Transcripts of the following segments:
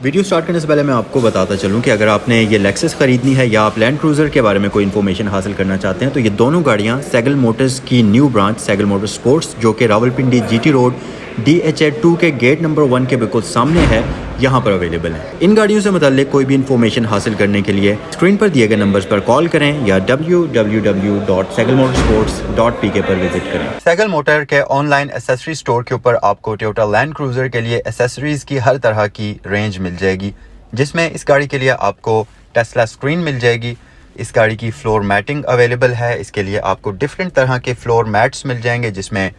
Video start करने से पहले मैं आपको बताता चलूं कि अगर आपने ये लेक्सस ख़रीदनी है या आप लैंड क्रूज़र के बारे में कोई इन्फॉर्मेशन हासिल करना चाहते हैं तो ये दोनों गाड़ियां सैगल मोटर्स की new branch Sehgal motors sports जो कि रावलपिंडी GT रोड DHA2 के गेट नंबर 1 के बिल्कुल सामने है, यहाँ पर अवेलेबल है। इन गाड़ियों से मुताल्लिक कोई भी इन्फॉर्मेशन हासिल करने के लिए स्क्रीन पर दिए गए नंबर्स पर कॉल करें या www.sagalmotorsports.pk पर विजिट करें। सैगल मोटर के ऑनलाइन एसेसरी स्टोर के ऊपर आपको टोयोटा लैंड क्रूज़र के लिए एसेसरीज की हर तरह की रेंज मिल जाएगी, जिसमें इस गाड़ी के लिए आपको टेस्ला स्क्रीन मिल जाएगी। इस गाड़ी की फ्लोर मैटिंग अवेलेबल है। इसके लिए आपको डिफरेंट तरह के फ्लोर मैट्स मिल जाएंगे, जिसमें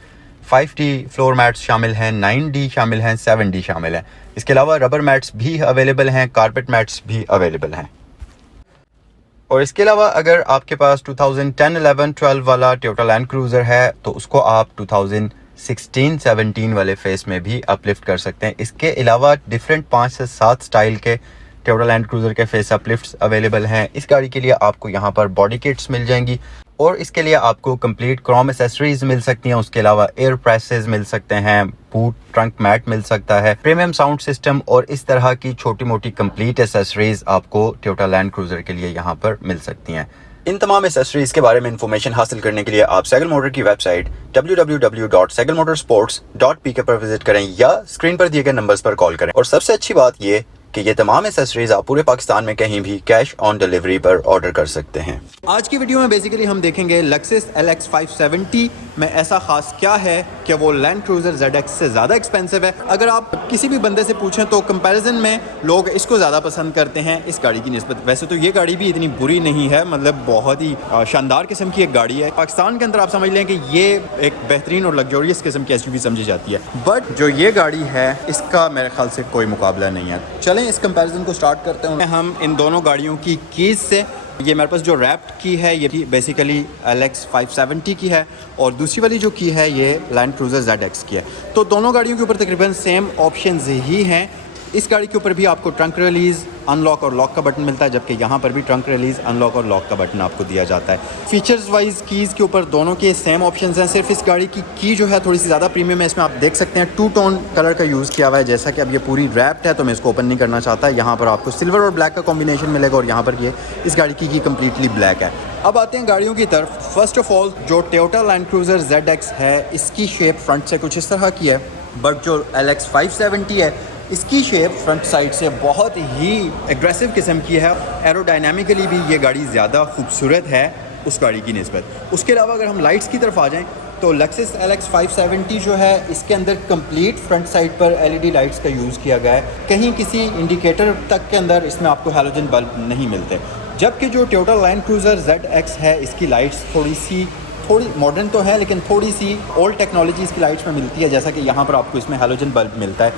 5D फ्लोर मैट्स शामिल हैं, 9D शामिल हैं, 7D शामिल हैं। इसके अलावा रबर मैट्स भी अवेलेबल हैं, कारपेट मैट्स भी अवेलेबल हैं। और इसके अलावा अगर आपके पास 2010, 11, 12 वाला टोयोटा लैंड क्रूज़र है तो उसको आप 2016, 17 वाले फेस में भी अपलिफ्ट कर सकते हैं। इसके अलावा डिफरेंट 5 से 7 स्टाइल के टोयोटा लैंड क्रूज़र के फेस अपलिफ्ट्स अवेलेबल हैं। इस गाड़ी के लिए आपको यहाँ पर बॉडी किट्स मिल जाएंगी और इसके लिए आपको कंप्लीट क्रोम एसेसरीज मिल सकती हैं। उसके अलावा एयर प्रेसेस मिल सकते हैं, बूट ट्रंक मैट मिल सकता है, प्रीमियम साउंड सिस्टम और इस तरह की छोटी मोटी कंप्लीट एसेसरीज आपको टोयोटा लैंड क्रूज़र के लिए यहाँ पर मिल सकती हैं। इन तमाम एसेसरीज के बारे में इंफॉर्मेशन हासिल करने के लिए आप सैगल मोटर की वेबसाइट www.sagalmotorsports.pk पर विजिट करें या स्क्रीन पर दिए गए नंबर्स पर कॉल करें। और सबसे अच्छी बात ये कि ये तमाम एसेसरीज आप पूरे पाकिस्तान में कहीं भी कैश ऑन डिलीवरी पर ऑर्डर कर सकते हैं। आज की वीडियो में बेसिकली हम देखेंगे लेक्सस LX 570 में ऐसा खास क्या है कि वो लैंड क्रूज़र ZX से ज़्यादा एक्सपेंसिव है। अगर आप किसी भी बंदे से पूछें तो कंपैरिजन में लोग इसको ज़्यादा पसंद करते हैं इस गाड़ी की निस्बत। वैसे तो ये गाड़ी भी इतनी बुरी नहीं है, मतलब बहुत ही शानदार किस्म की एक गाड़ी है। पाकिस्तान के अंदर आप समझ लें कि ये एक बेहतरीन और लग्जरियस किस्म की SUV समझी जाती है, बट जो ये गाड़ी है इसका मेरे ख्याल से कोई मुकाबला नहीं है। चलें इस कंपैरिजन को स्टार्ट करते हैं हम इन दोनों गाड़ियों की कीज़ से। ये मेरे पास जो रैप्ड की है ये बेसिकली LX 570 की है और दूसरी वाली जो की है ये लैंड क्रूज़र ZX की है। तो दोनों गाड़ियों के ऊपर तकरीबन सेम ऑप्शंस ही हैं। इस गाड़ी के ऊपर भी आपको ट्रंक रिलीज़, अनलॉक और लॉक का बटन मिलता है, जबकि यहाँ पर भी ट्रंक रिलीज़, अनलॉक और लॉक का बटन आपको दिया जाता है। फीचर्स वाइज कीज़ के ऊपर दोनों के सेम ऑप्शंस हैं। सिर्फ इस गाड़ी की जो है थोड़ी सी ज़्यादा प्रीमियम है। इसमें आप देख सकते हैं 2 टोन कलर का यूज़ किया हुआ है। जैसा कि अब ये पूरी रैप्ड है तो मैं इसको ओपन नहीं करना चाहता। यहाँ पर आपको सिल्वर और ब्लैक का कॉम्बिनेशन मिलेगा और यहाँ पर ये इस गाड़ी की कम्प्लीटली ब्लैक है। अब आते हैं गाड़ियों की तरफ। फर्स्ट ऑफ ऑल जो टोयोटा लैंड क्रूज़र ZX है इसकी शेप फ्रंट से कुछ इस तरह की है, बट जो LX 570 है इसकी शेप फ्रंट साइड से बहुत ही एग्रेसिव किस्म की है। एरोडायनामिकली भी ये गाड़ी ज़्यादा खूबसूरत है उस गाड़ी की निस्बत। उसके अलावा अगर हम लाइट्स की तरफ आ जाएं तो लेक्सस LX 570 जो है इसके अंदर कंप्लीट फ्रंट साइड पर LED लाइट्स का यूज़ किया गया है। कहीं किसी इंडिकेटर तक के अंदर इसमें आपको हैलोजन बल्ब नहीं मिलते, जबकि जो टोयोटा लैंड क्रूज़र ZX है इसकी लाइट्स थोड़ी मॉडर्न तो है लेकिन थोड़ी सी ओल्ड टेक्नोलॉजी इसकी लाइट्स में मिलती है। जैसा कि यहाँ पर आपको इसमें हैलोजन बल्ब मिलता है।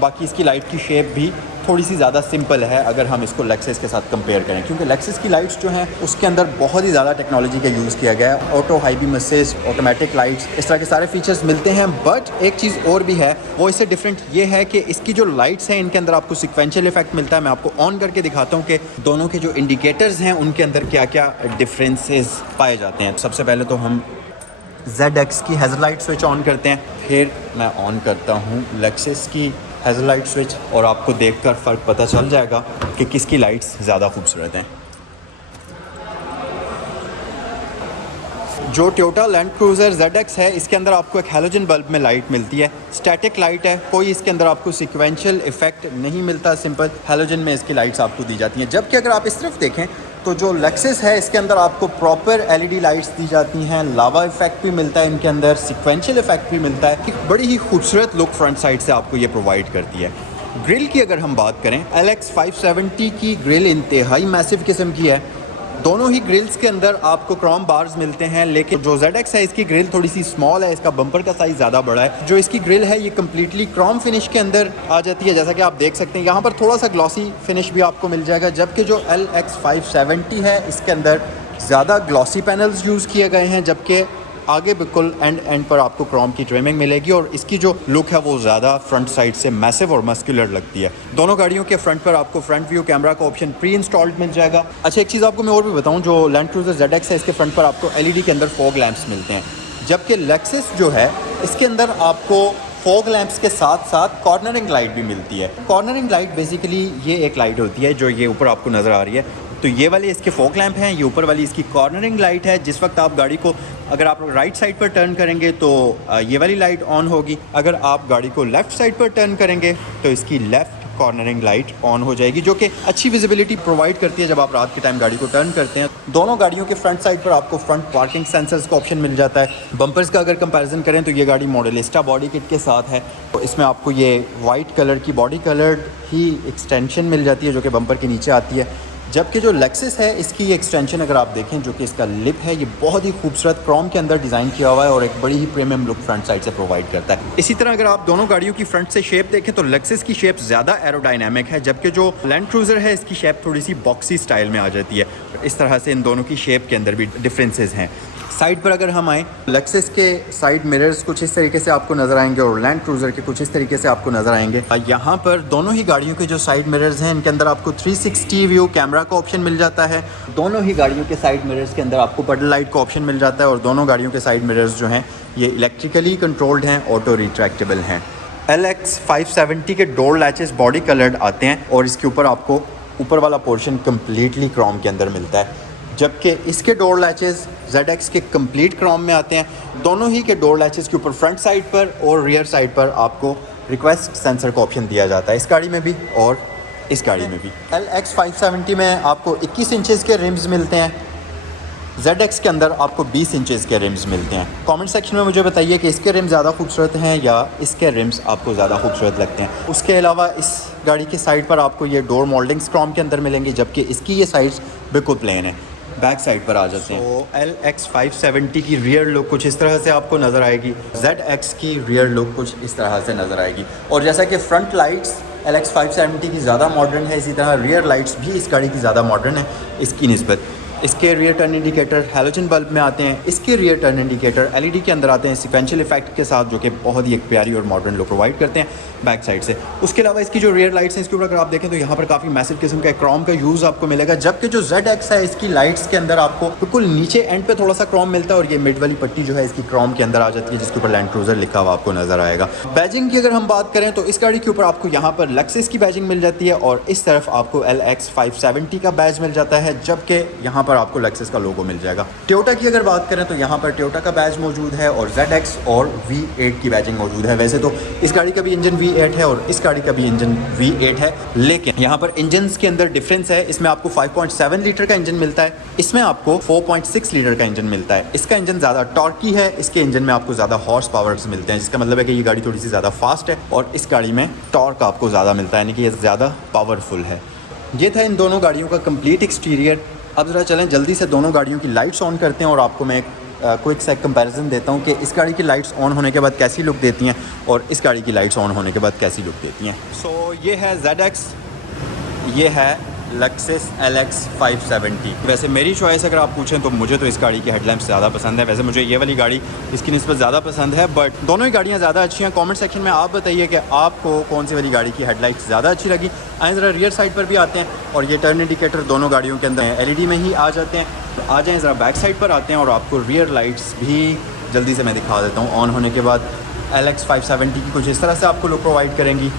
बाकी इसकी लाइट की शेप भी थोड़ी सी ज़्यादा सिंपल है अगर हम इसको लेक्सस के साथ कंपेयर करें, क्योंकि लेक्सस की लाइट्स जो हैं उसके अंदर बहुत ही ज़्यादा टेक्नोलॉजी का यूज़ किया गया है। Auto high beam assist, automatic lights, इस तरह के सारे फीचर्स मिलते हैं। बट एक चीज़ और भी है, वो इससे डिफरेंट ये है कि इसकी जो लाइट्स हैं इनके अंदर आपको सिक्वेंशियल इफेक्ट मिलता है। मैं आपको ऑन करके दिखाता हूँ कि दोनों के जो इंडिकेटर्स हैं उनके अंदर क्या क्या डिफरेंसेस पाए जाते हैं। सबसे पहले तो हम ZX की हेडलाइट स्विच ऑन करते हैं, फिर मैं ऑन करता हूँ लेक्सस की हेडलाइट स्विच और आपको देखकर फ़र्क पता चल जाएगा कि किसकी लाइट्स ज़्यादा खूबसूरत हैं। जो टोयोटा लैंड क्रूज़र ZX है इसके अंदर आपको एक हैलोजन बल्ब में लाइट मिलती है, स्टैटिक लाइट है, कोई इसके अंदर आपको सिक्वेंशियल इफेक्ट नहीं मिलता, सिंपल हैलोजन में इसकी लाइट्स आपको दी जाती हैं। जबकि अगर आप इस तरफ देखें तो जो लेक्सस है इसके अंदर आपको प्रॉपर LED लाइट्स दी जाती हैं, लावा इफेक्ट भी मिलता है इनके अंदर, सिक्वेंशियल इफेक्ट भी मिलता है। एक बड़ी ही खूबसूरत लुक फ्रंट साइड से आपको ये प्रोवाइड करती है। ग्रिल की अगर हम बात करें, LX 570 की ग्रिल इंतहाई मैसिव किस्म की है। दोनों ही ग्रिल्स के अंदर आपको क्रोम बार्स मिलते हैं, लेकिन जो ZX है इसकी ग्रिल थोड़ी सी स्मॉल है, इसका बम्पर का साइज़ ज़्यादा बड़ा है। जो इसकी ग्रिल है ये कम्प्लीटली क्रोम फिनिश के अंदर आ जाती है, जैसा कि आप देख सकते हैं। यहाँ पर थोड़ा सा ग्लॉसी फिनिश भी आपको मिल जाएगा, जबकि जो LX 570 है इसके अंदर ज़्यादा ग्लॉसी पैनल्स यूज़ किए गए हैं, जबकि आगे बिल्कुल एंड पर आपको क्रोम की ट्रिमिंग मिलेगी और इसकी जो लुक है वो ज़्यादा फ्रंट साइड से मैसिव और मस्कुलर लगती है। दोनों गाड़ियों के फ्रंट पर आपको फ्रंट व्यू कैमरा का ऑप्शन प्री इंस्टॉल्ड मिल जाएगा। अच्छा, एक चीज़ आपको मैं और भी बताऊं, जो लैंड क्रूज़र ZX है इसके फ्रंट पर आपको LED के अंदर फॉग लैंप्स मिलते हैं, जबकि लेक्सस जो है इसके अंदर आपको फॉग लैंप्स के साथ साथ कॉर्नरिंग लाइट भी मिलती है। कॉर्नरिंग लाइट बेसिकली ये एक लाइट होती है जो ये ऊपर आपको नज़र आ रही है। तो ये वाले इसके फॉग लैंप हैं, ये ऊपर वाली इसकी कॉर्नरिंग लाइट है। जिस वक्त आप गाड़ी को अगर आप राइट साइड पर टर्न करेंगे तो ये वाली लाइट ऑन होगी। अगर आप गाड़ी को लेफ़्ट साइड पर टर्न करेंगे तो इसकी लेफ़्ट कॉर्नरिंग लाइट ऑन हो जाएगी, जो कि अच्छी विजिबिलिटी प्रोवाइड करती है जब आप रात के टाइम गाड़ी को टर्न करते हैं। दोनों गाड़ियों के फ्रंट साइड पर आपको फ्रंट पार्किंग सेंसर्स का ऑप्शन मिल जाता है। बम्पर्स का अगर कंपैरिजन करें तो ये गाड़ी मॉडलिस्टा बॉडी किट के साथ है। तो इसमें आपको ये वाइट कलर की बॉडी कलर्ड ही एक्सटेंशन मिल जाती है जो कि बम्पर के नीचे आती है। जबकि जो लेक्सस है इसकी ये एक्सटेंशन अगर आप देखें जो कि इसका लिप है, ये बहुत ही खूबसूरत क्रोम के अंदर डिज़ाइन किया हुआ है और एक बड़ी ही प्रीमियम लुक फ्रंट साइड से प्रोवाइड करता है। इसी तरह अगर आप दोनों गाड़ियों की फ्रंट से शेप देखें तो लेक्सस की शेप ज़्यादा एरोडायनामिक है, जबकि जो लैंड क्रूज़र है इसकी शेप थोड़ी सी बॉक्सी स्टाइल में आ जाती है। इस तरह से इन दोनों की शेप के अंदर भी डिफरेंसेस हैं। साइड पर अगर हम आएँ, लेक्सस के साइड मिरर्स कुछ इस तरीके से आपको नज़र आएंगे और लैंड क्रूज़र के कुछ इस तरीके से आपको नज़र आएंगे। यहाँ पर दोनों ही गाड़ियों के जो साइड मिरर्स हैं इनके अंदर आपको 360 व्यू कैमरा का ऑप्शन मिल जाता है। दोनों ही गाड़ियों के साइड मिरर्स के अंदर आपको बडल लाइट का ऑप्शन मिल जाता है और दोनों गाड़ियों के साइड मिरर्स जो हैं ये इलेक्ट्रिकली कंट्रोल्ड हैं, ऑटो रिट्रैक्टेबल हैं। LX 570 के डोर लैचेस बॉडी कलर्ड आते हैं और इसके ऊपर आपको ऊपर वाला पोर्शन कम्प्लीटली क्रोम के अंदर मिलता है, जबकि इसके डोर लैचेस ZX के कंप्लीट क्रोम में आते हैं। दोनों ही के डोर लैचेस के ऊपर फ्रंट साइड पर और रियर साइड पर आपको रिक्वेस्ट सेंसर का ऑप्शन दिया जाता है, इस गाड़ी में भी और इस गाड़ी में भी। LX 570 में आपको 21 इंचेस के रिम्स मिलते हैं, ZX के अंदर आपको 20 इंचेस के रिम्स मिलते हैं। कमेंट सेक्शन में मुझे बताइए कि इसके रिम्स ज़्यादा खूबसूरत हैं या इसके रिम्स आपको ज़्यादा खूबसूरत लगते हैं। उसके अलावा इस गाड़ी की साइड पर आपको ये डोर मोल्डिंग्स क्रोम के अंदर मिलेंगे, जबकि इसकी ये साइड्स बिल्कुल प्लेन है। बैक साइड पर आ जाते हैं तो LX 570 की रियर लुक कुछ इस तरह से आपको नज़र आएगी, ZX की रियर लुक कुछ इस तरह से नज़र आएगी। और जैसा कि फ्रंट लाइट्स LX 570 की ज़्यादा मॉडर्न है, इसी तरह रियर लाइट्स भी इस गाड़ी की ज़्यादा मॉडर्न है इसकी निस्बत। इसके rear turn indicator halogen bulb में आते हैं, इसके रियर टर्न इंडिकेटर LED के अंदर आते हैं सीक्वेंशियल इफेक्ट के साथ, जो कि बहुत ही एक प्यारी और मॉडर्न लुक प्रोवाइड करते हैं बैक साइड से। उसके अलावा इसकी जो रियर लाइट्स हैं इसके ऊपर अगर आप देखें तो यहाँ पर काफ़ी मैसिव किस्म का क्रोम का यूज़ आपको मिलेगा, जबकि जो ZX है इसकी लाइट्स के अंदर आपको बिल्कुल नीचे एंड पे थोड़ा सा क्रोम मिलता है और ये मिड वाली पट्टी जो है इसकी क्रोम के अंदर आ जाती है, जिसके ऊपर लैंड क्रूज़र लिखा हुआ आपको नजर आएगा। बैजिंग की अगर हम बात करें तो इस गाड़ी के ऊपर आपको यहाँ पर लेक्सस की बैजिंग मिल जाती है और इस तरफ आपको LX 570 का बैज मिल जाता है, जबकि यहाँ पर आपको लेक्सस का लोगो मिल जाएगा। टोयोटा की अगर बात करें तो यहाँ पर टोयोटा का बैज मौजूद है और ZX और V8 की बैजिंग मौजूद है। वैसे तो इस गाड़ी का भी इंजन V8 है और इस गाड़ी का भी इंजन V8 है, लेकिन यहाँ पर इंजन के अंदर डिफरेंस है। इसमें आपको 5.7 लीटर का इंजन मिलता है, इसमें आपको 4.6 लीटर का इंजन मिलता है। इसका इंजन ज़्यादा टॉर्की है, इसके इंजन में आपको ज़्यादा हॉर्स पावर्स मिलते हैं, जिसका मतलब है कि ये गाड़ी थोड़ी सी ज़्यादा फास्ट है और इस गाड़ी में टॉर्क आपको ज़्यादा मिलता है, यानी कि ये ज़्यादा पावरफुल है। ये था इन दोनों गाड़ियों का कंप्लीट एक्सटीरियर। अब ज़रा चलें जल्दी से दोनों गाड़ियों की लाइट्स ऑन करते हैं और आपको मैं क्विक सा कंपैरिजन देता हूँ कि इस गाड़ी की लाइट्स ऑन होने के बाद कैसी लुक देती हैं और इस गाड़ी की लाइट्स ऑन होने के बाद कैसी लुक देती हैं। सो ये है ZX, ये है लेक्सस LX 570। वैसे मेरी चॉइस अगर आप पूछें तो मुझे तो इस गाड़ी की हेडलैम्प्स ज़्यादा पसंद है। वैसे मुझे ये वाली गाड़ी इसकी निस्बत ज़्यादा पसंद है, बट दोनों ही गाड़ियाँ ज़्यादा अच्छी हैं। कमेंट सेक्शन में आप बताइए कि आपको कौन सी वाली गाड़ी की हेडलाइट्स ज़्यादा अच्छी लगी। आए ज़रा रियर साइड पर भी आते हैं और ये टर्न इंडिकेटर दोनों गाड़ियों के अंदर LED में ही आ जाते हैं। आ जाएँ ज़रा बैक साइड पर आते हैं और आपको रियर लाइट्स भी जल्दी से मैं दिखा देता हूँ। ऑन होने के बाद LX 570 की कुछ इस तरह से आपको लुक प्रोवाइड करेंगी,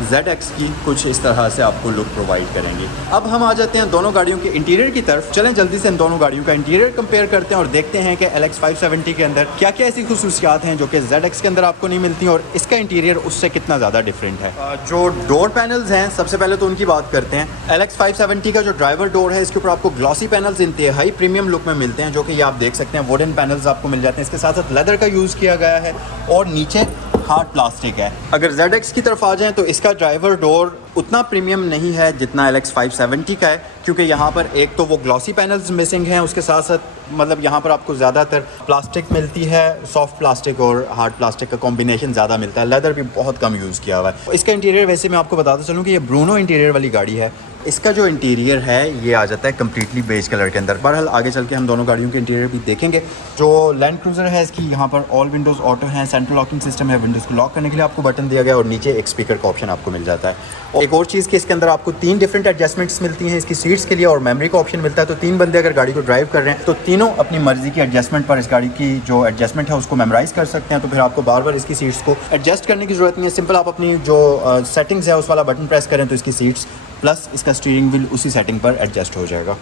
ZX की कुछ इस तरह से आपको लुक प्रोवाइड करेंगे। अब हम आ जाते हैं दोनों गाड़ियों के इंटीरियर की तरफ। चलें जल्दी से इन दोनों गाड़ियों का इंटीरियर कंपेयर करते हैं और देखते हैं कि LX 570 के अंदर क्या क्या ऐसी खुसूसियात हैं जो कि ZX के अंदर आपको नहीं मिलती और इसका इंटीरियर उससे कितना ज़्यादा डिफरेंट है। जो डोर पैनल्स हैं सबसे पहले तो उनकी बात करते हैं। LX 570 का जो ड्राइवर डोर है इसके ऊपर आपको ग्लॉसी पैनल्स इंतहाई प्रीमियम लुक में मिलते हैं, जो कि ये आप देख सकते हैं वुडन पैनल्स आपको मिल जाते हैं। इसके साथ साथ लेदर का यूज़ किया गया है और नीचे हार्ड प्लास्टिक है। अगर ZX की तरफ आ जाएं तो इसका ड्राइवर डोर उतना प्रीमियम नहीं है जितना LX 570 का है, क्योंकि यहाँ पर एक तो वो ग्लॉसी पैनल्स मिसिंग हैं, उसके साथ साथ मतलब यहाँ पर आपको ज़्यादातर प्लास्टिक मिलती है, सॉफ्ट प्लास्टिक और हार्ड प्लास्टिक का कॉम्बिनेशन ज़्यादा मिलता है। लेदर भी बहुत कम यूज़ किया हुआ है। इसका इंटीरियर वैसे मैं आपको बताता चलूँ कि ये ब्रूनो इंटीरियर वाली गाड़ी है। इसका जो इंटीरियर है ये आ जाता है कम्प्लीटली बेज कलर के अंदर। बहरहाल आगे चल के हम दोनों गाड़ियों के इंटीरियर भी देखेंगे। जो लैंड क्रूज़र है इसकी यहाँ पर ऑल विंडोज़ ऑटो हैं, सेंट्रल लॉकिंग सिस्टम है, विंडोज़ को लॉक करने के लिए आपको बटन दिया गया और नीचे एक स्पीकर का ऑप्शन आपको मिल जाता है। और एक और चीज़ कि इसके अंदर आपको 3 डिफरेंट एडजस्टमेंट्स मिलती हैं इसकी सीट्स के लिए और मेमोरी का ऑप्शन मिलता है। तो 3 बंदे अगर गाड़ी को ड्राइव कर रहे हैं तो तीनों अपनी मर्जी की एडजस्टमेंट पर इस गाड़ी की जो एडजस्टमेंट है उसको मेमोराइज़ कर सकते हैं। तो फिर आपको बार बार इसकी सीट्स को एडजस्ट करने की ज़रूरत नहीं है। सिंपल आप अपनी जो सेटिंग्स है उस वाला बटन प्रेस करें तो इसकी सीट्स प्लस इसका स्टीयरिंग व्हील उसी सेटिंग पर एडजस्ट हो जाएगा।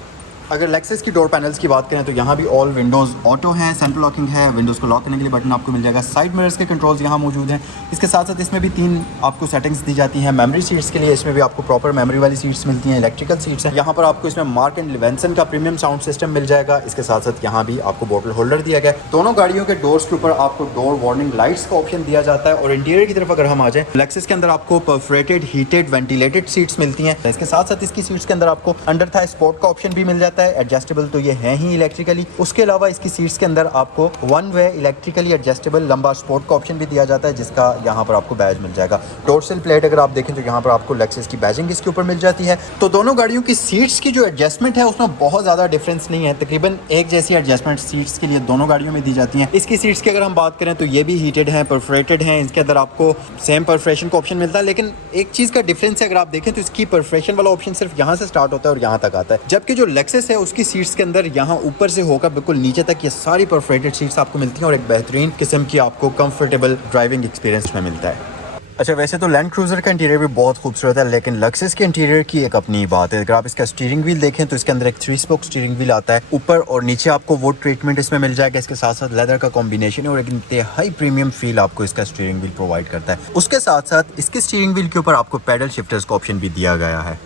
अगर लेक्सस की डोर पैनल्स की बात करें तो यहाँ भी ऑल विंडोज़ ऑटो हैं, सेंट्रल लॉकिंग है, विंडोज़ को लॉक करने के लिए बटन आपको मिल जाएगा। साइड मिरर्स के कंट्रोल्स यहाँ मौजूद हैं। इसके साथ साथ इसमें भी 3 आपको सेटिंग्स दी जाती हैं। मेमोरी सीट्स के लिए इसमें भी आपको प्रॉपर मेमोरी वाली सीट्स मिलती हैं, इलेक्ट्रिकल सीट्स हैं। यहाँ पर आपको इसमें मार्क एंड लेवेंसन का प्रीमियम साउंड सिस्टम मिल जाएगा। इसके साथ साथ यहाँ भी आपको बोतल होल्डर दिया गया है। दोनों गाड़ियों के डोर्स के ऊपर आपको डोर वार्निंग लाइट्स का ऑप्शन दिया जाता है। और इंटीरियर की तरफ अगर हम आ जाएँ, लेक्सस के अंदर आपको परफोरेटेड हीटेड वेंटिलेटेड सीट्स मिलती हैं। इसके साथ साथ इसकी सीट्स के अंदर आपको अंडर थाई स्पोर्ट का ऑप्शन भी मिल जाता है। एडजस्टेबल तो ये है ही इलेक्ट्रिकली। उसके अलावा इसकी सीट्स के अंदर आपको 1 वे इलेक्ट्रिकली एडजस्टेबल लंबा स्पोर्ट का ऑप्शन भी दिया जाता है जिसका यहाँ पर आपको बैज मिल जाएगा। डोर्सल प्लेट अगर आप देखें तो यहाँ पर आपको लेक्सस की बैजिंग इसके ऊपर मिल जाती है। तो दोनों गाड़ियों की सीट्स की जो एडजस्टमेंट है उसमें बहुत ज़्यादा डिफरेंस नहीं है। तकरीबन एक जैसी एडजस्टमेंट सीट्स के लिए दोनों गाड़ियों में दी जाती हैं। इसकी सीट्स की अगर हम बात करें तो ये भी हीटेड हैं, परफोरेटेड हैं। इसके अंदर आपको सेम परफोरेशन का ऑप्शन मिलता है, लेकिन एक चीज़ का डिफरेंस है। अगर आप देखें तो इसकी परफोरेशन वाला ऑप्शन सिर्फ यहाँ से स्टार्ट होता है और यहाँ तक आता है, जबकि जो लेक्सस है उसकी सीट्स के अंदर यहाँ ऊपर से होकर बिल्कुल नीचे तक ये सारी परफोरेटेड सीट्स आपको मिलती हैं और एक बेहतरीन किस्म की आपको कंफर्टेबल ड्राइविंग एक्सपीरियंस में मिलता है। अच्छा, वैसे तो लैंड क्रूज़र का इंटीरियर भी बहुत खूबसूरत है, लेकिन लेक्सस के इंटीरियर की एक अपनी बात है। अगर आप इसका स्टीयरिंग व्हील देखें तो इसके अंदर एक 3 स्पोक स्टीयरिंग व्हील आता है। ऊपर और नीचे आपको वुड ट्रीटमेंट इसमें मिल जाएगा। इसके साथ साथ लेदर का कॉम्बिनेशन है और एक इंतहाई प्रीमियम फील आपको इसका स्टीयरिंग व्हील प्रोवाइड करता है। उसके साथ साथ इसके स्टीयरिंग व्हील के ऊपर आपको पैडल शिफ्टर्स का ऑप्शन भी दिया गया है,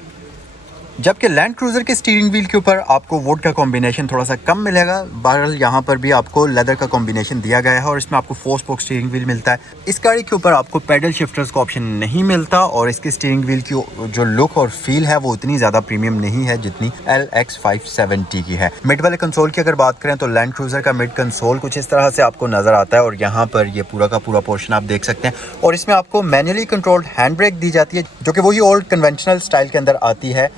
जबकि लैंड क्रूज़र के स्टीयरिंग व्हील के ऊपर आपको वुड का कॉम्बिनेशन थोड़ा सा कम मिलेगा। बहरहाल यहाँ पर भी आपको लेदर का कॉम्बिनेशन दिया गया है और इसमें आपको 4 स्पोक स्टीयरिंग व्हील मिलता है। इस गाड़ी के ऊपर आपको पैडल शिफ्टर्स का ऑप्शन नहीं मिलता और इसके स्टीयरिंग व्हील की जो लुक और फील है वो उतनी ज़्यादा प्रीमियम नहीं है जितनी LX570 की है। मिड वाले कंसोल की अगर बात करें तो लैंड क्रूज़र का मिड कंसोल कुछ इस तरह से आपको नज़र आता है और यहाँ पर ये पूरा का पूरा पोर्शन आप देख सकते हैं। और इसमें आपको मैनुअली कंट्रोल्ड हैंड ब्रेक दी जाती है जो कि वही ओल्ड कन्वेंशनल स्टाइल के अंदर आती है।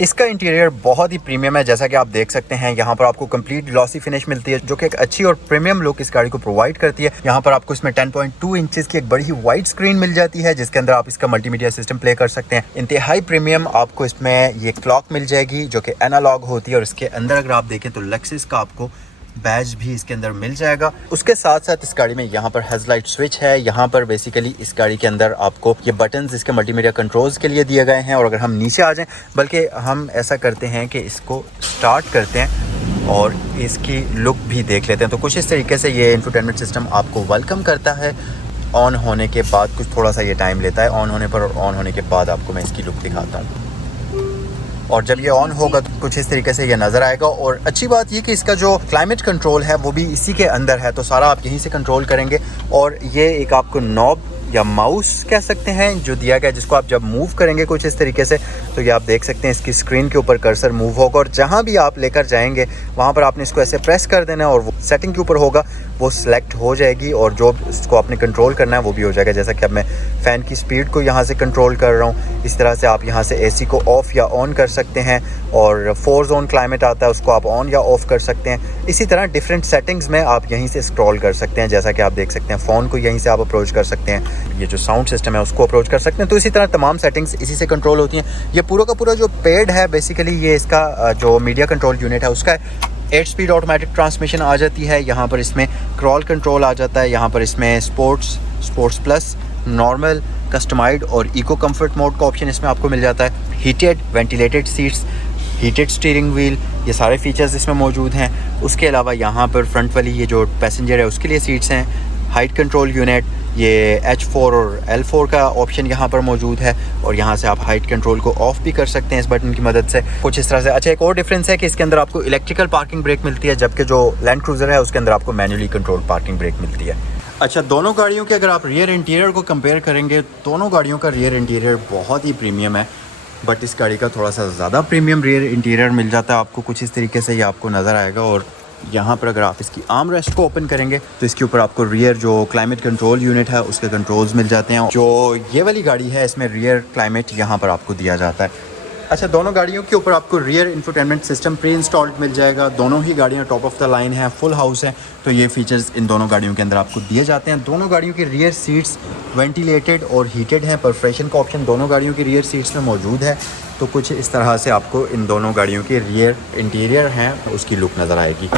इसका इंटीरियर बहुत ही प्रीमियम है, जैसा कि आप देख सकते हैं। यहाँ पर आपको कंप्लीट ग्लॉसी फिनिश मिलती है जो कि एक अच्छी और प्रीमियम लुक इस गाड़ी को प्रोवाइड करती है। यहाँ पर आपको इसमें 10.2 इंचेस की एक बड़ी ही वाइड स्क्रीन मिल जाती है जिसके अंदर आप इसका मल्टीमीडिया सिस्टम प्ले कर सकते हैं। इंतहाई प्रीमियम आपको इसमें ये क्लॉक मिल जाएगी जो कि एनालॉग होती है और इसके अंदर अगर आप देखें तो लेक्सस का आपको बैज भी इसके अंदर मिल जाएगा। उसके साथ साथ इस गाड़ी में यहाँ पर हेडलाइट स्विच है। यहाँ पर बेसिकली इस गाड़ी के अंदर आपको ये बटन्स इसके मल्टीमीडिया कंट्रोल्स के लिए दिए गए हैं। और अगर हम नीचे आ जाएं, बल्कि हम ऐसा करते हैं कि इसको स्टार्ट करते हैं और इसकी लुक भी देख लेते हैं। तो कुछ इस तरीके से ये इंफोटेनमेंट सिस्टम आपको वेलकम करता है। ऑन होने के बाद कुछ थोड़ा सा ये टाइम लेता है ऑन होने पर, और ऑन होने के बाद आपको मैं इसकी लुक दिखाता हूँ। और जब ये ऑन होगा तो कुछ इस तरीके से ये नज़र आएगा। और अच्छी बात ये कि इसका जो क्लाइमेट कंट्रोल है वो भी इसी के अंदर है, तो सारा आप यहीं से कंट्रोल करेंगे। और ये एक आपको नॉब या माउस कह सकते हैं जो दिया गया है, जिसको आप जब मूव करेंगे कुछ इस तरीके से तो ये आप देख सकते हैं इसकी स्क्रीन के ऊपर कर्सर मूव होगा और जहाँ भी आप लेकर जाएंगे वहाँ पर आपने इसको ऐसे प्रेस कर देना है और वो सेटिंग के ऊपर होगा, वो सिलेक्ट हो जाएगी और जो इसको आपने कंट्रोल करना है वो भी हो जाएगा। जैसा कि अब मैं फ़ैन की स्पीड को यहाँ से कंट्रोल कर रहा हूँ, इस तरह से आप यहाँ से AC को ऑफ़ या ऑन कर सकते हैं। और 4 जोन क्लाइमेट आता है, उसको आप ऑन या ऑफ़ कर सकते हैं। इसी तरह डिफरेंट सेटिंग्स में आप यहीं से स्क्रॉल कर सकते हैं। जैसा कि आप देख सकते हैं फ़ोन को यहीं से आप अप्रोच कर सकते हैं, ये जो साउंड सिस्टम है उसको अप्रोच कर सकते हैं। तो इसी तरह तमाम सेटिंग्स इसी से कंट्रोल होती हैं। ये पूरा का पूरा जो पैड है बेसिकली ये इसका जो मीडिया कंट्रोल यूनिट है उसका 8 स्पीड ऑटोमेटिक ट्रांसमिशन आ जाती है। यहाँ पर इसमें क्रॉल कंट्रोल आ जाता है। यहाँ पर इसमें स्पोर्ट्स प्लस, नॉर्मल, कस्टमाइज्ड और इको कंफर्ट मोड का ऑप्शन इसमें आपको मिल जाता है। Heated ventilated seats, heated steering wheel, ये सारे फीचर्स इसमें मौजूद हैं। उसके अलावा यहाँ पर फ्रंट वाली ये जो पैसेंजर है उसके लिए सीट्स हैं। हाइट कंट्रोल यूनिट, ये H4 और L4 का ऑप्शन यहाँ पर मौजूद है और यहाँ से आप हाइट कंट्रोल को ऑफ भी कर सकते हैं इस बटन की मदद से, कुछ इस तरह से। अच्छा, एक और डिफरेंस है कि इसके अंदर आपको इलेक्ट्रिकल पार्किंग ब्रेक मिलती है, जबकि जो लैंड क्रूज़र है उसके अंदर आपको मैनुअली कंट्रोल पार्किंग ब्रेक मिलती है। अच्छा, दोनों गाड़ियों के अगर आप रियर इंटीरियर को कंपेयर करेंगे, दोनों गाड़ियों का रियर इंटीरियर बहुत ही प्रीमियम है, बट इस गाड़ी का थोड़ा सा ज़्यादा प्रीमियम रियर इंटीरियर मिल जाता है आपको। कुछ इस तरीके से ये आपको नज़र आएगा। और यहाँ पर अगर आप इसकी आर्म रेस्ट को ओपन करेंगे तो इसके ऊपर आपको रियर जो क्लाइमेट कंट्रोल यूनिट है उसके कंट्रोल्स मिल जाते हैं। जो ये वाली गाड़ी है इसमें रियर क्लाइमेट यहाँ पर आपको दिया जाता है। अच्छा, दोनों गाड़ियों के ऊपर आपको rear infotainment system pre installed मिल जाएगा। दोनों ही गाड़ियाँ टॉप ऑफ द लाइन है, फुल हाउस है, तो ये फीचर्स इन दोनों गाड़ियों के अंदर आपको दिए जाते हैं। दोनों गाड़ियों की रियर सीट्स वेंटिलेटेड और हीटेड हैं। परफोरेशन का ऑप्शन दोनों गाड़ियों की रियर सीट्स में मौजूद है। तो कुछ इस तरह से आपको इन दोनों गाड़ियों के रियर इंटीरियर हैं उसकी लुक नज़र आएगी।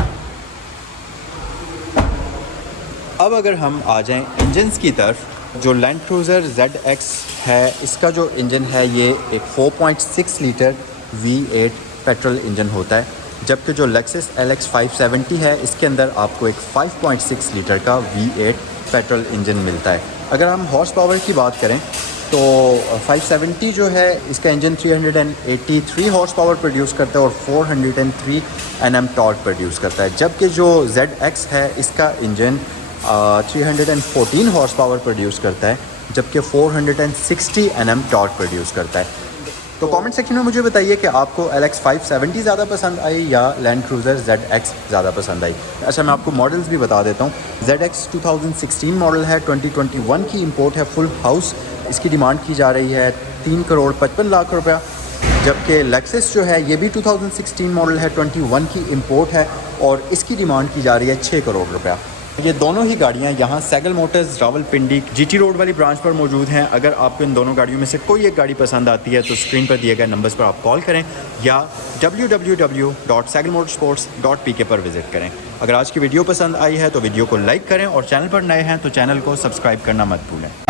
अब अगर हम आ जाएं इंजन्स की तरफ, जो लैंड क्रूज़र ZX है इसका जो इंजन है ये एक 4.6 लीटर V8 पेट्रोल इंजन होता है, जबकि जो लेक्सस LX 570 है इसके अंदर आपको एक 5.6 लीटर का V8 पेट्रोल इंजन मिलता है। अगर हम हॉर्स पावर की बात करें तो 570 जो है इसका इंजन 383 हॉर्स पावर प्रोड्यूस करता है और 403 Nm टॉर्क प्रोड्यूस करता है, जबकि जो ZX है इसका इंजन 314 हॉर्स पावर प्रोड्यूस करता है, जबकि 460 Nm टॉर्क प्रोड्यूस करता है। तो कमेंट सेक्शन में मुझे बताइए कि आपको LX 570 ज़्यादा पसंद आई या लैंड क्रूज़र ZX ज़्यादा पसंद आई। अच्छा, मैं आपको मॉडल्स भी बता देता हूँ। ZX 2016 मॉडल है, 2021 की इंपोर्ट है, फुल हाउस। इसकी डिमांड की जा रही है 3,55,00,000 रुपया, जबकि लेक्सस जो है ये भी 2016 मॉडल है, 21 की इंपोर्ट है और इसकी डिमांड की जा रही है 6 करोड़ रुपया। ये दोनों ही गाड़ियाँ यहाँ Sehgal motors Rawalpindi GT road वाली ब्रांच पर मौजूद हैं। अगर आपको इन दोनों गाड़ियों में से कोई एक गाड़ी पसंद आती है तो स्क्रीन पर दिए गए नंबर्स पर आप कॉल करें या www.sagalmotorsports.pk पर विज़िट करें। अगर आज की वीडियो पसंद आई है तो वीडियो को लाइक करें और चैनल पर नए हैं तो चैनल को सब्सक्राइब करना मत भूलें।